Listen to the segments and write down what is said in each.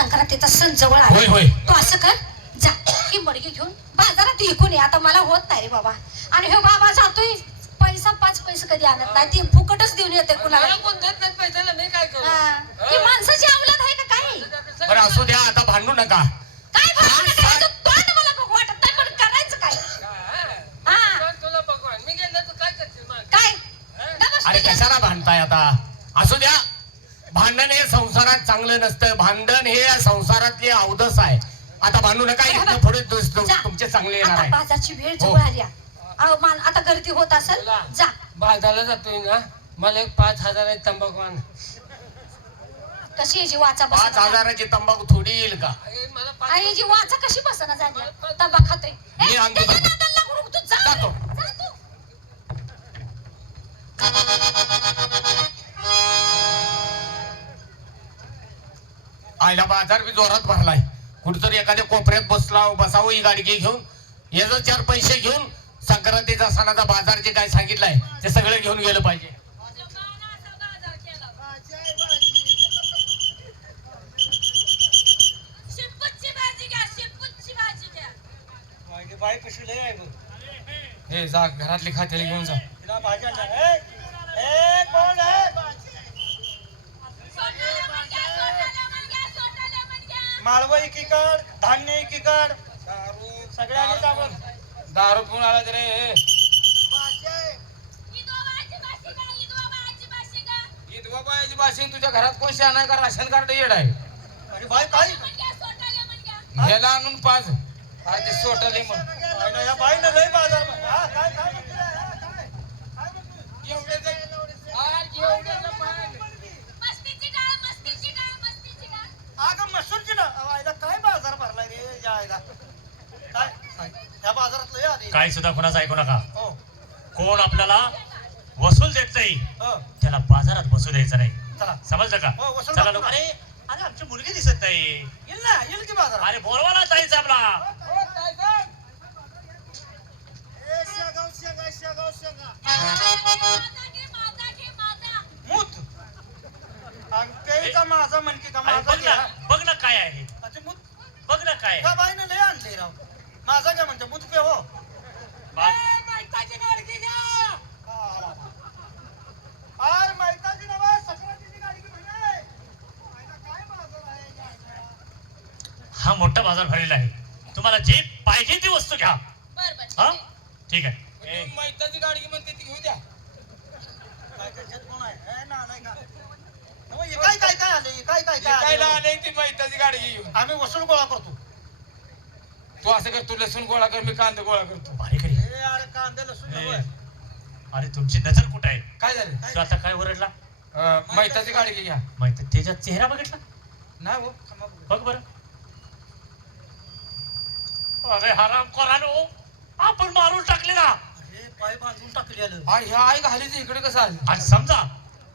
संक्रांतीचा सण जवळ होय आहे. होय तू असं कर, जा ही मडकी घेऊन बाजारात विकून ये. आता मला होत नाही रे बाबा. आणि हे बाबा जातोय पैसा 5 पैसे कधी आणत नाही, ती फुकटच देऊन येते कुणाला. मला कोण देत नाही पैशाला, मी काय करू? ही माणसाची अवलाद आहे का काय? बरं असू द्या, आता भांडू नका. काय भांडण करायचं? तोंड मला बघू वाटत नाही, पण करायचं काय? हा. तुला भगवान मी गेलं तर काय करशील मग? काय अरे कशाला भांडताय आता? असू द्या. भांडण हे संसारात चांगलं नसतं. भांडण हे या संसारातली अवदस आहे. आता भांडू नका, इथनं पुढे तुमचे चांगले येणार आता आहे. बाजारची वेळ जवळ आली आहे. आता गर्दी होत असेल, जा. बाजारला जातोय ना, मला एक 5,000 तंबाखू आण. कशी याची वाचा 5,000ची तंबाखू थोडी येईल का? मला आणि जी वाचा कशी बसना झाली? तंबाखू खातोय. मी आणतो त्याच्या तंबाखू. नादाला लागू नको, तू जा. जातो. जा तू. आयला बाजार बी जोरात भरलाय. कुठतरी एखाद्या कोपऱ्यात बसावं ही गाडी घेऊन. याचं 4 पैसे घेऊन संक्रांतीचा सणाचा बाजार जे काय सांगितलंय ते सगळं घेऊन गेलं पाहिजे. बाई कशी लय आहे बघ. हे जा घरातली खात्याला घेऊन जा. तिला भाज्या नाही. ए कोण आहे? माळव एकीकड, धान्य एकीकड, सगळ्यांनी जावं. दारू पिऊन आला रे. विधवा बायाची भाषण तुझ्या घरात कोण शहाणा का राशन कार्ड येड आहे? अरे बाई काय ह्याला आणून 5 काय ते सोटले मग. या बाईनं लय बाजार हा, काय काय म्हणते रे? हा, काय? काय म्हणते? अगं मसूरची ना आईला काय बाजार भरलाय रे या आईला. काय या बाजारात लय आधी. काय सुद्धा कोणाचं ऐकू नका. हो कोण आपल्याला वसूल देत नाही हो त्याला बाजारात बसू द्यायचं नाही. चला समजलं का? हो, वसूल चला टाकू लोक. ना. अरे अरे आमची मुलगी दिसत नाही. येईल ना, येईल की बाजारात. अरे बोलवाला जायचं आपला. मूत आणि तेचा माझा म्हणकी का अरे माझा बघ ना, घ्या. बघ ना काय आहे. अच्छा मूत बघ ना काय त्या बाईनं लय आणले राव. माझा काय म्हणते मूत पे हो. अरे माहिताची नवा संक्रांतीची गाडी घेऊन ये. आईला काय बाजार आहे या आईला. हा मोठा बाजार भरलेला आहे. तुम्हाला जे पाहिजे ती वस्तू घ्या. हा ठीक आहे. ए, मैताची गाडी म्हणते ती घेऊ द्या. काय काय शेत कोण आहे? ए, ना, नाही का? नवा, हे काय काय काय आले? काय काय काय काय आले? आले ती मैताची गाडी घेऊन. आम्ही वसूल गोळा करतो. तू असं कर, तू लसूण गोळा कर, मी कांदा गोळा करतो. भारीकरी. ए, अरे कांदे लसूण ए, नकोय. अरे तुमची नजर कुठं आहे? काय झालं? तू आता काय ओरडला? मैताची गाडी घ्या. माहिती त्याच्या चेहरा बघितला? नाही हो. थांबा बघू. बघ बरं. अरे हराम खोरानो, आपण मारून टाकले ना. अरे पाय बांधून टाकले आलं. ह्या आई घालीच इकडे कसं आलं? आणि समजा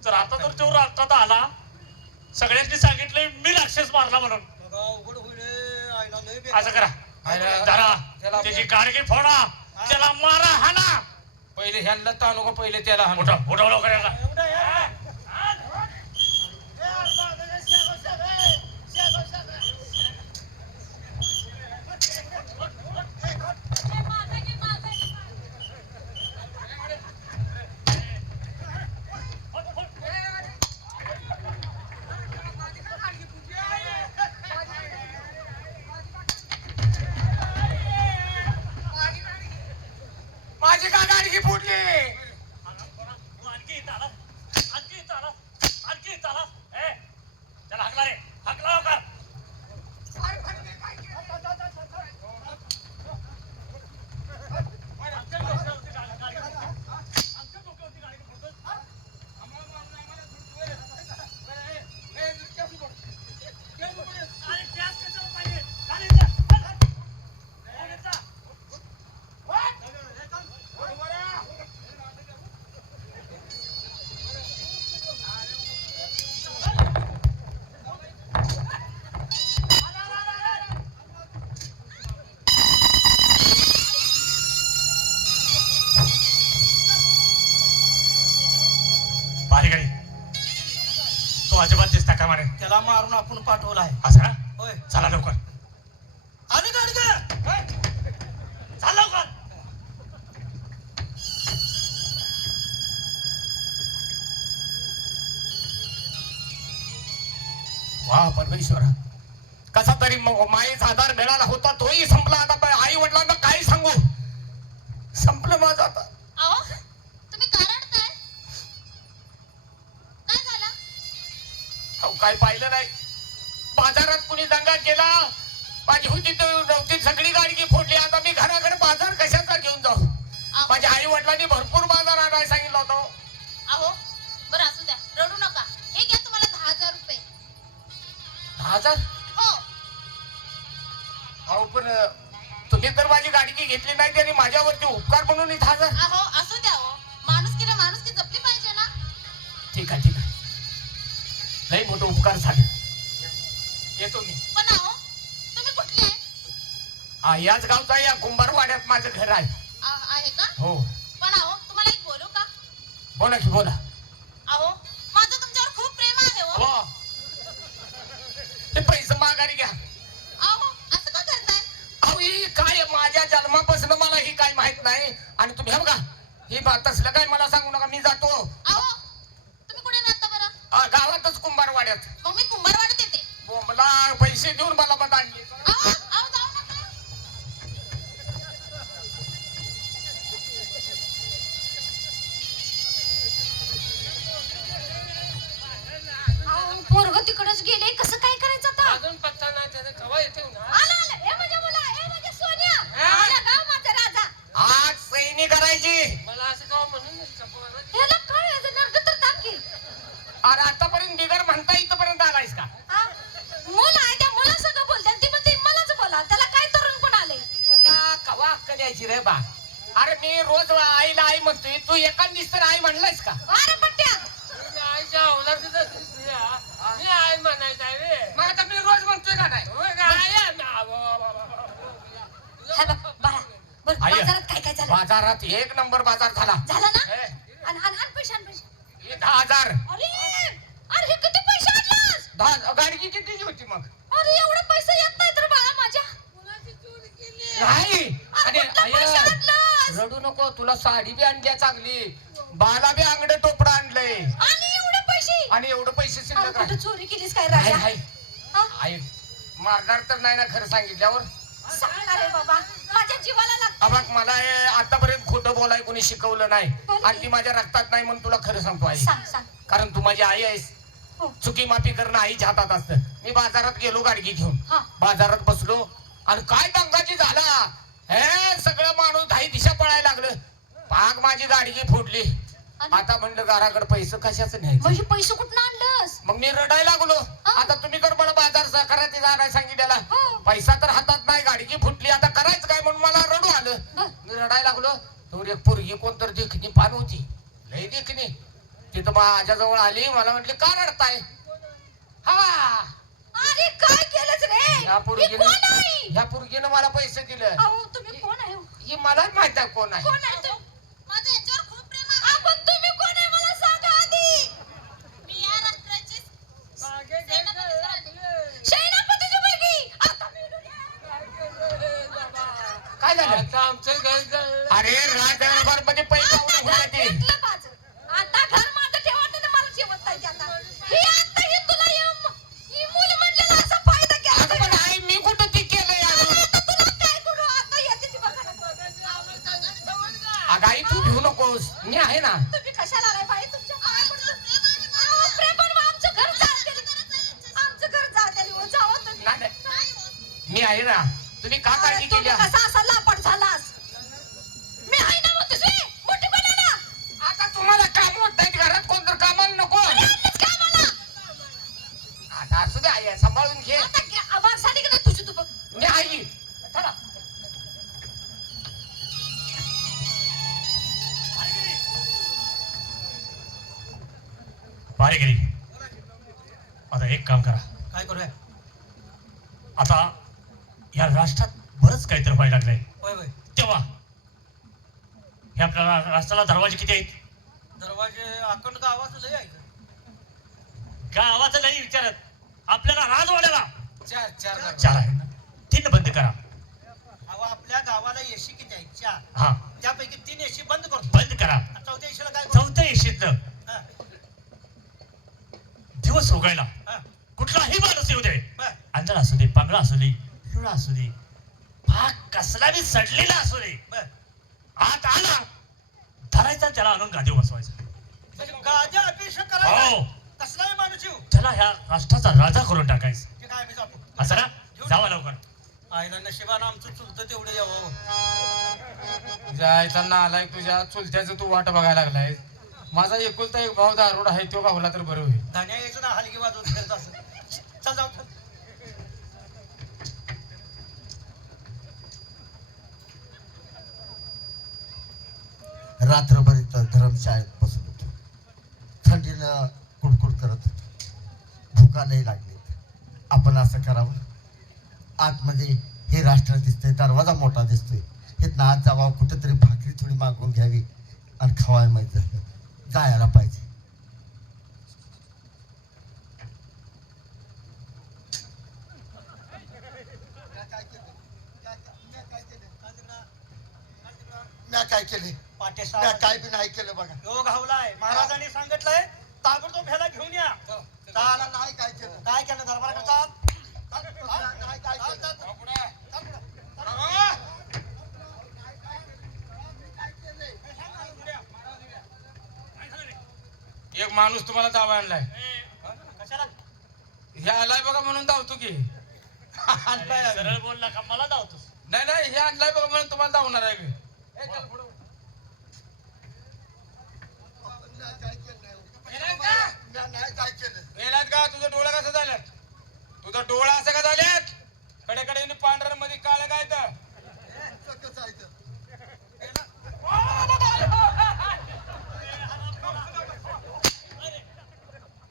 तर आता तर तो राष्ट्रात आला, सगळ्यांनी सांगितलंय मी राक्षस मारला म्हणून. बघा अवघड होईल रे. आईला लय बेकार. असं करा, धरा त्याची गाडगी फोडा, त्याला मारा, हाना. पहिले ह्यांना ताणू का पहिले त्याला हाणू? उठव उठव लवकर याला. एवढं या. ए, अरे बांधायला शेगो, शेगो, ए, शेगो, शेगो. माझी का गाडगी फुटली? आणखी इथं आला, आणखी इथं आला, आणखी इथं आला. ए, त्याला हाकला रे, हाकला लवकर. तो अजिबात दिसता का मारे? त्याला मारून आपण पाठवलाय. असं ना? होय चला लवकर. आणि गाडी का चला लवकर. वा परमेश्वरा, कसा तरी मायेचा आधार मिळाला होता तोही संपला. आता आई वडिलांना काही सांगू, संपलं माझं आता. अहो तुम्ही का रडताय? काय झालं? अहो काय पाहिलं नाही, बाजारात कुणी दंगा केला, माझी होती तर नव्हती सगळी गाडगी फोडली. आता मी घराकडे बाजार कशाचा घेऊन जाऊ? माझ्या आई वडिलांनी भरपूर बाजार आणायला सांगितलं होतं. अहो बरं असू द्या, रडू नका. हे घ्या तुम्हाला 10,000 रुपये. 10,000? हो. अहो पण तुम्ही तर माझी गाडगी घेतली नाही आणि माझ्यावरती उपकार म्हणून 10,000? अहो असू द्या हो, माणुसकीने माणुसकी जपली पाहिजे ना. ठीक आहे ठीक आहे, लई मोठं उपकार झाले, येतो मी. पण अहो तुम्ही कुठले याच गावचा, या कुंभारवाड्यात माझं घर आहे. आहे का? हो. पण अहो तुम्हाला एक बोलू का? बोला की बोला. अहो माझं तुमच्यावर खूप प्रेम आहे हो. हो, ते पैसे माघारी घ्या. अहो असं का करताय? अहो ही काय माझ्या जन्मापासून मला ही काय माहित नाही. आणि तुम्ही हे बघा, ही तसलं काय मला सांगू नका, मी जातो. अहो तुम्ही कुठे राहता बरं? गावातच कुंभारवाड्यात. मग मी कुंभारवाड्यात येते. मला पैसे देऊन मला मत आणली. अहो अहो जाऊ नका. पोरग तिकडेच गेले, कसं काय करायचं आता? अजून पत्ता नाही त्याचा, कवा येते ना? आलं हे म्हणजे मुला, हे म्हणजे सोन्या. आला गाव माझा राजा. आज सैनी करायची. मला असं कवा म्हणून नाही का पोरं? ह्याला काय याचं नर्द तर टाकी. अरे आतापर्यंत बिगर म्हणता इथपर्यंत आलायस का? मुलं आहे, त्या मुलासंग बोलते आणि ती म्हणते मलाच बोला. त्याला काय तरुण पण आले. तुला कवा अक्कल यायची रे बा? अरे मी रोज आईला आई म्हणतोय, तू एखाद तर आई म्हणलायस का? अरे पट्ट्या, तुझ्या आईच्या अवलादीचा दिसतोय हा. मी आई म्हणायचं आहे बे. मग आता मी रोज म्हणतोय का नाही? होय का? आई आहे ना. हे बघ बाळा, बरं आई. बाजारात काय काय झालं? बाजारात एक नंबर बाजार झाला. झालं ना? हे, आणि पैसे आण पैसे. हे 10,000. अरे अरे हे किती पैसे आणलास? गाडगी कितीची होती मग? अरे एवढे पैसे येत नाही तर बाळा माझ्या. नाही. अरे आणि कुठलं पैसे आई, आणलास? रडू नको, तुला साडी बी आणली आहे चांगली, बाला बी अंगडे टोपडा आणलंय, आणि एवढे पैसे? आणि एवढं पैसे अरे शिल्लक कुठं आहे. चोरी केलीस काय आहे, राजा? आहे. हा? आई मारणार तर नाही ना खरं सांगितल्यावर? सांगणार आहे बाबा, माझ्या जीवाला लागतं. अबक मला हे आतापर्यंत खोटं बोलाय कोणी शिकवलं नाही, आणि ती माझ्या रक्तात नाही म्हणून तुला खरं सांगतो आई. सांग सांग. कारण तू माझी आई आहेस. हो. चुकी माफी करणं आईच्या हातात असतं. मी बाजारात गेलो गाडगी घेऊन, हा. बाजारात बसलो आणि काय दंगाची झाला. हे सगळं माणूस धाई दिशा पळायला लागलं. पाग माझी गाडगी फोडली. आणि- आता म्हणलं घराकडे पैसे कशाच न्यायचं. मग हे पैसे कुठून आणलंस? मग मी रडायला लागलो. हा. आता तुम्ही तर मला बाजार सहकार्यात जाणार सांगितलेला, हो. पैसा तर हातात नाही, गाडगी फुटली, आता करायचं काय म्हणून मला रडू आलं. बर. मी रडायला लागलो. तर एक पोरगी कोणतर देखणी पान होती, लय देखणी. तिथं माझ्या जवळ आली, मला म्हटली का रडताय? हा, अरे काय केलंच रे? ह्या ही कोण आहे? ह्या पोरगीनं मला पैसे दिले. अहो तुम्ही कोण आहे? ही मलाच माहित आहे कोण आहे. कोण आहे तुम्ही? माझं याच्यावर खूप प्रेम आहे. आपण तुम्ही कोण आहे मला सांगा आधी. मी या राष्ट्राची मागे घे गं. सेनापतीची मुलगी. आता मी काय झालं? आता आमचं घर जळलं. अरे राजदरबार मध्ये पैसा होता ते. घेतलं माझं. आता घर माझं ठेवा नाही, मला ठेवत नाही ते आता. ही आता ही तुला ही मूल म्हणलेला असा फायदा घ्या. अगं पण आई मी कुठं ती केलंय अजून? आता तुला काय करू? आता येते ती बघा ना. अगं आई तू भिवू नकोस, मी आहे ना. तुम्ही कशाला आलाय बाई? तुमच्या काय पडलं? अहो, प्रेम पण आमचं घर जाळतेली. आमचं घर जाळतेली. हो, जावा तुम्ही. नाही, नाही. मी आहे ना. तुम्ही का काळजी अरे, तुम्ही केली? कसा असा लापट झालास? मी आहे ना मग तुझी. मोठी बोला ना. आता तुम्हाला काम होत नाही घरात, कोण तर कामाला नको. अरे, आणलंच का मला? आता असू दे आई, सांभाळून घे. आता आवाज झाली की नाही तुझी तू बघ. मी आई. चला. बारीगिरी. आता एक काम करा, काय करूया? आता या राष्ट्रात बरंच काहीतरी व्हायला लागलंय. होय होय. तेव्हा हे आपल्या राष्ट्राला दरवाजे किती आहेत? दरवाजे अखंड गावाचं लय आहे. गावाचं नाही विचारत, आपल्याला राजवाड्याला चार चार आहेत ना 3 बंद करा. अहो आपल्या गावाला एसी किती आहे 4 हा त्यापैकी 3 एसी बंद करतो बंद करा. आणि चौथ्या एसीला काय करू? 4थ्या एशीतलं हा, दिवस उगायला हा, कुठलाही माणूस येऊ दे, बर. आंधळा असू दे, पांगळा असू दे, पिवळा असू दे, भाग कसला बी सडलेला असू दे, बर. आत आला धरायचा त्याला आणून गादीवर बसवायचं. म्हणजे गाजा अभिषेक हो करायचा कसलाही माणूस येऊ त्याला ह्या राष्ट्राचा राजा करून टाकायचं. ते काय आम्ही जातो असं ना जावा लवकर. आईला नशिबानं आमचं चुलतं तेवढं यावं तुझ्या आईचा नालायक तुझ्या चुलत्याचं तू वाट बघायला लागलाय. माझा एकुलता एक भाऊ दारोड आहे तो गावला तर बरं होईल. धान्या यायचं ना हलकी वाजवत फिरत असं चल जाऊ चल. रात्रभर इथं धर्मशाळेत बसलो होतो. थंडीनं कुडकुड करत होतो. भुका नाही लागली. आपण असं करावं, आतमध्ये हे राष्ट्र दिसतंय, दरवाजा मोठा दिसतोय, इथनं आत जावा, कुठेतरी भाकरी थोडी मागवून घ्यावी आणि खवाय माहीत झालं जायला पाहिजे. म्या काय केले? पाटे म्या साहेब काय बी नाही केलं बघा. योग घावलाय महाराजांनी सांगितलंय ताबडतोब ह्याला घेऊन या त्याला नाही काय केलं. काय केलं दरबाराकडे चाल. नाही काय केलं. एक माणूस तुम्हाला दावा आणलाय. कशाला हे आलाय बघा म्हणून धावतो की. आणलाय आम्ही. सरळ बोलला का मला धावतोस. नाही नाही हे आणलाय बघा म्हणून तुम्हाला धावणार आहे मी. ए, चल पुढं. म्या काय केलं? गेलात का? म्या नाही काय केलं. गेलात का? तुझं डोळं कसं झालं? तुझं डोळं असं का झाल्यात? कडे पांढऱ्या मध्ये काळ काय तर कसं आहे ते?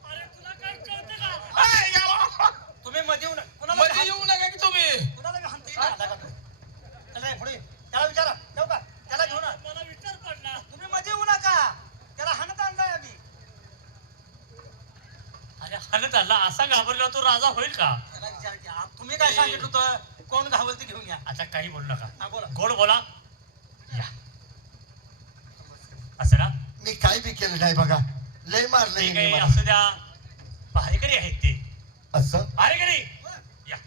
अरे तुला काय कळतं का? हाय, याला. तुम्ही मध्ये येऊ नका. कुणाला मध्ये येऊ नका की तुम्ही. कुणाला बी हाणता येईल ना हाता काढून. चला रे, पुढे ये. त्याला विचारा ठेव का त्याला घेऊन आ. मला विचार पडला. तुम्ही मध्ये येऊ नका त्याला हाणत आणलाय आम्ही. अरे हालत आला असा घाबरला तो राजा होईल का? त्याला विचार की तुम्ही काय सांगितलं होतं कोण घावल ते घेऊन या. आता काही बोलू नका. हा बोला. गोड बोला. या असं ना मी काय बी केलं नाही बघा. लय मारलं ते हिने काही मला. असू द्या. भारेकरी आहेत ते. असं भारेकरी या.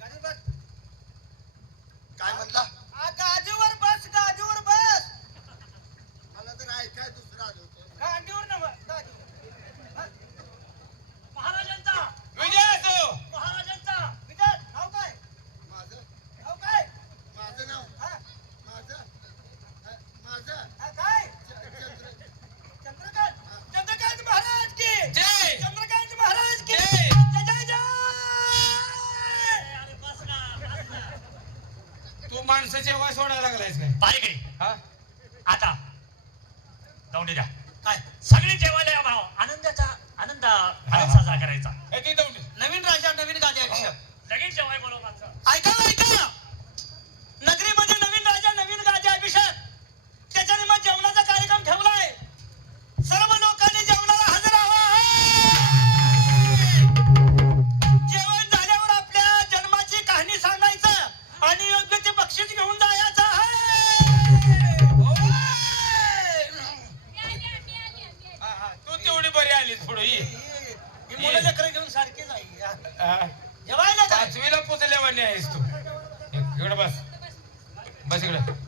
गाडी बस. काय म्हणला? गादीवर बस गादीवर बस. मला तर ऐकाय दुसरं आलं होतं. गादीवर नव्ह गादीवर. हा. महाराजांचा विजय असो. महाराजांचा विजय नाव काय माझं नाव काय माझं नाव हा माझं माझं हा, काय चंद्र चंद्रकांत चंद्रकांत महाराज की जय. चंद्रकांत महाराज की जय. जय जय. अरे बस ना. तू माणसाची आवाज सोडायला लागलायस काय? भारेकरी हा? आता जाऊन द्या. काय सगळे जेवायला या भाव. आनंद साजरा करायचा. ए, ती जाऊन दे. नवीन राजा नवीन गाद्याभिषेक. लगेच जेवाय बोलव माणसं. ऐका नगरीमध्ये नवीन राजा नवीन गाद्याभिषेक त्याच्याने मग जेवणाचा कार्यक्रम ठेवलाय. सर्व लोकांनी जेवणाला हजर राहावं. जेवण झाल्यावर आपल्या जन्माची कहाणी सांगायचं आणि योग्य ते बक्षीस घेऊन जायचं आहे. हा, हा. तू तेवढी बरी आलीस पुढे ये. ही मुलं लेकरं घेऊन सारखीच आहे. हा. जेवायला काय? 5वीला पोचल्यावानी आहेस तू. इकडे बस. बस इकडे.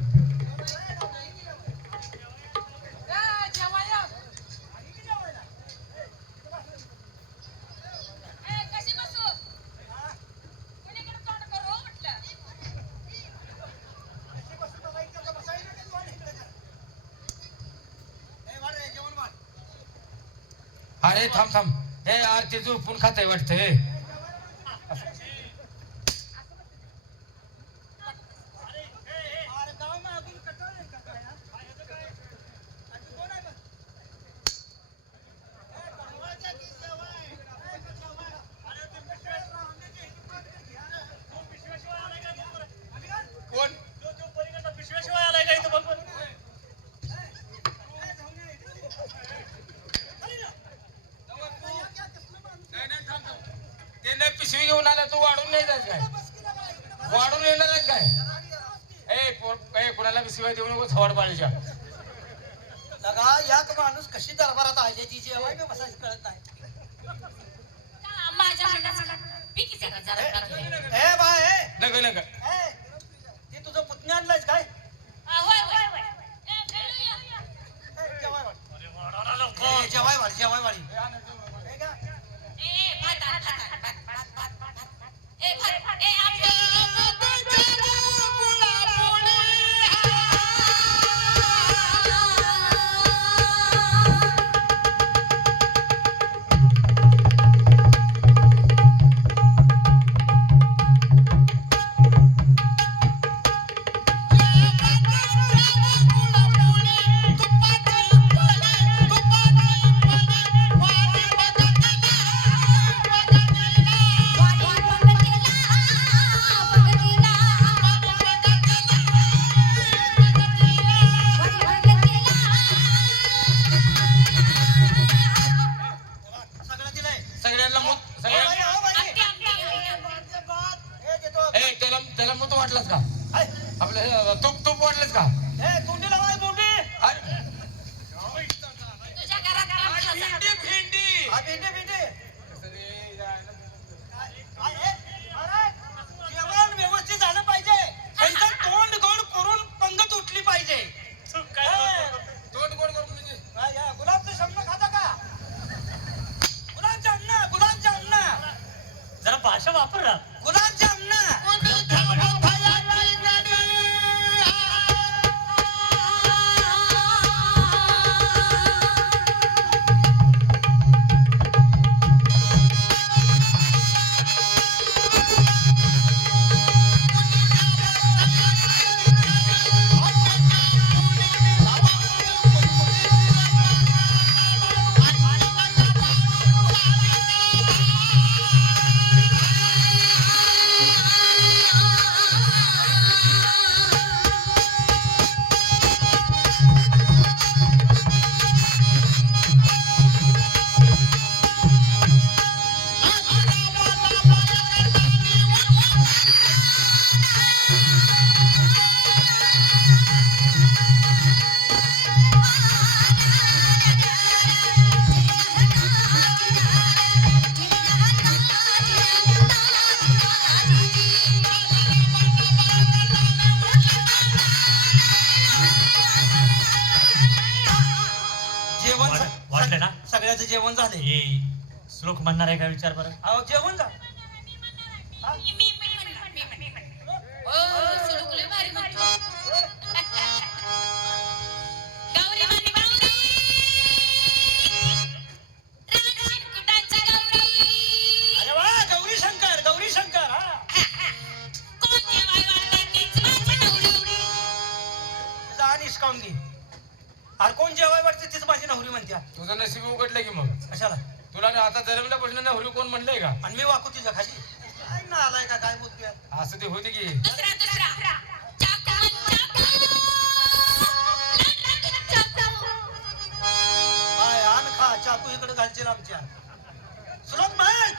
अरे थांब थांब. हे आरती झोपून खाताय वाटतंय. कोण? पिशव्याशिवाय आलाय का इथं बघ बरं. नाही, नाही, थांब, थांब. कुणाला तू वाढून नाही जात काय वाढून येणार आहे काय कुणाला शिवाय देऊ नको थवड पाळीच्या लगा याक माणूस कशी दरबारात आले ती जेवाय का बसायचं कळत नाही माझ्या मनाचा पिकी जरा जरा ए बाय ए नग नग ए, ते तुझं पुतणी आणलंयच काय होय होय होय ए, जेवाय वाढ अरे वाढायला लवकर. जेवाय वाढ जेवाय वाढी ए का ए भात भात भात भात भात भात ए भात ए आपलं सगळं दिलंय सगळ्यांना मत ओ सगळ्या बाई, ओ बाई. ए, देतो. त्याला मत वाटलंच का हाय. आपलं तूप वाटलंच का ए, तोंडी लावाय तोंडी अरे तुझ्या घरात काम झालं. हा भेंडे भेंडे जेवण व्यवस्थित झालं पाहिजे त्यांचं तोंड गोड करून पंगत उठली पाहिजे चूक काय करतो? तोंड गोड करून म्हणजे गुलाबचं शमन खाता का गुलाबजामना जरा भाषा वापर ना गुलाबजामना जेवण वाटलं ना? सगळ्याचं जेवण झाले हे श्लोक म्हणणार आहे का विचार बरं अहो जेवण जा सुलुकले भारी म्हणतो. गौरी म्हणे गौरी, राजकुटाच्या गौरी. अरे वा गौरी शंकर हा कोण जेवाय वाढते तीच माझी नवरी. जा निष्कावून घे अरे कोण जेवाय वाटते तीच माझी नवरी म्हणत्या तुझं नशीब उघडलं की मग कशाला तुला ना आता जन्मल्यापासून नवरी कोण म्हणलंय का आणि मी वाकू तुझ्या खाली काय ना आलाय का काय बोलतोय असं ते होते की दुसरा चाकू काय आण खा चाकू इकडे घालशील आमच्या श्लोक म्हण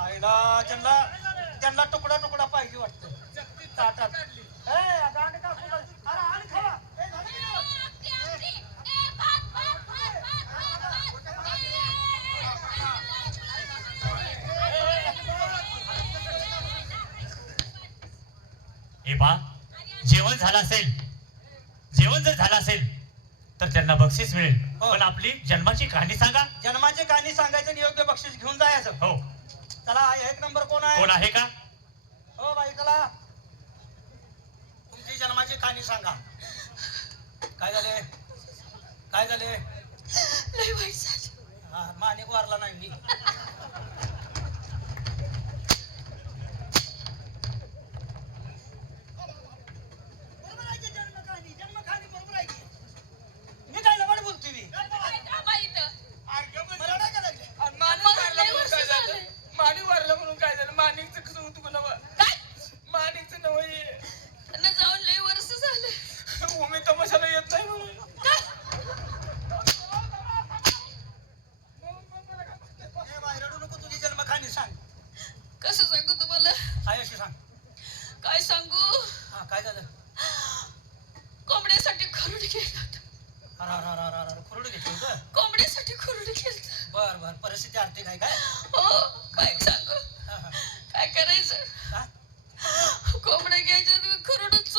आईला त्यांना तुकडा तुकडा पाहिजे वाटतं ताटात गांड का फुलं? अरे आण खावा ए, झालं की नाही? हे पहा जेवण झालं असेल जेवण जर झालं असेल तर त्यांना बक्षीस मिळेल हो. पण आपली जन्माची कहाणी सांगा जन्माची कहाणी सांगायचं आणि योग्य बक्षीस घेऊन जायचं हो चला एक नंबर कोण आहे कोण आहे का हो बाई चला तुमची जन्माची कहाणी सांगा काय झाले लय वाईट झालं. हा माणिक वारला नाही मी मी काय लबाड बोलतोय मी मला नाही का लागले? माणिक वारलं म्हणून काय झालं माणिकचं कसं होतं कोणावर माणिकचं नवं जाऊन लय मला काय अशी सांग. काय सांगू हा काय झालं. कोंबड्यासाठी खरुड गेलं खुरड घेतलं होतं. कोंबड्यासाठी खरुड गेलं बर बर परिस्थिती आर्थिक आहे काय. हो काय सांगू हा, हा. काय करायचं हा? कोंबड्या घ्यायच्या खरुडच